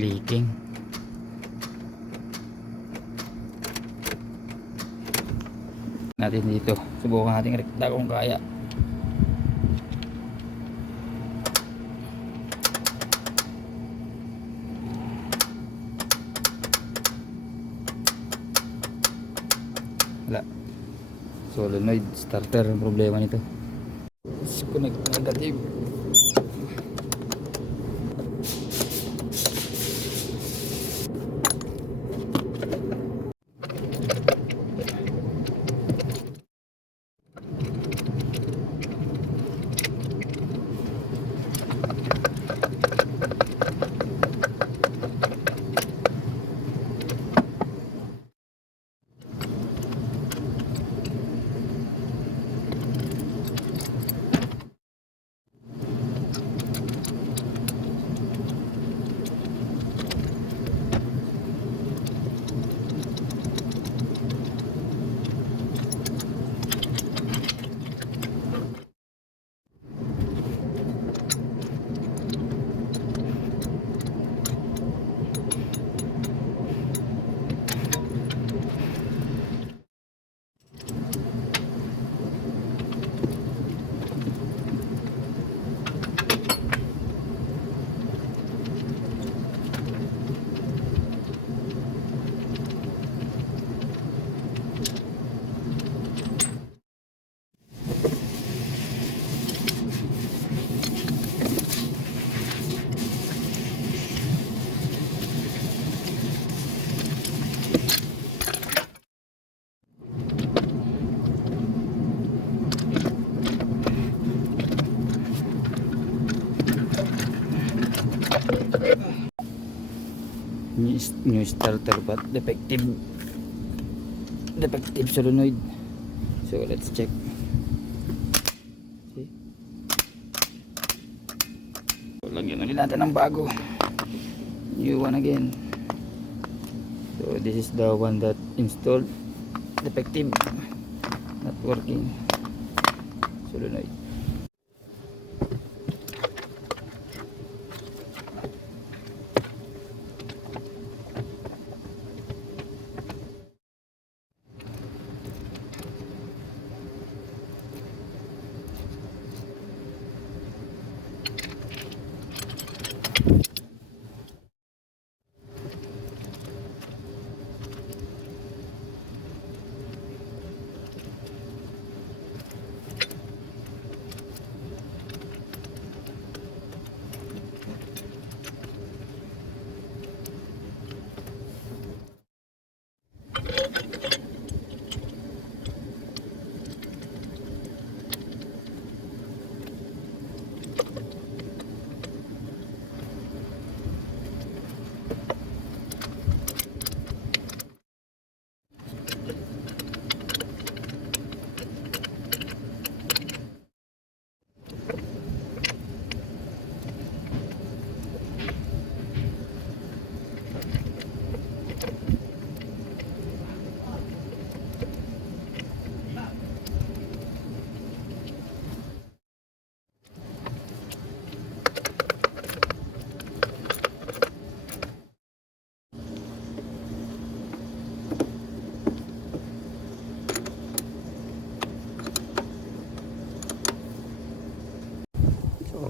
clicking. Natin dito, subukan natin rekta kung kaya. Wala, solenoid starter ang problema nito. Disconnect negative. New starter but defective solenoid. So let's check. See? So, lagyan ulit natin ng bago, new one again. So this is the one that installed, defective, not working solenoid.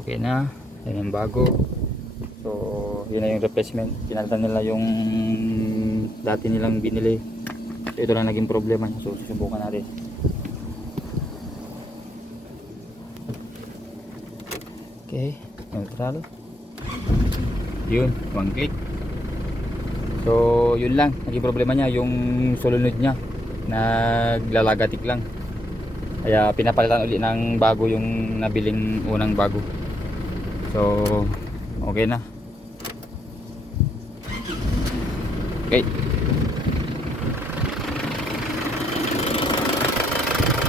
Okay na, yan yung bago. So yun na yung replacement. Pinalitan nila yung dati nilang binili. So ito lang naging problema niya. So susubukan natin. Okay, neutral. Yun, one click. So yun lang, naging problema niya yung solenoid niya, naglalagatik lang. Kaya pinapalitan ulit ng bago yung nabiling unang bago. So okay na. Okay.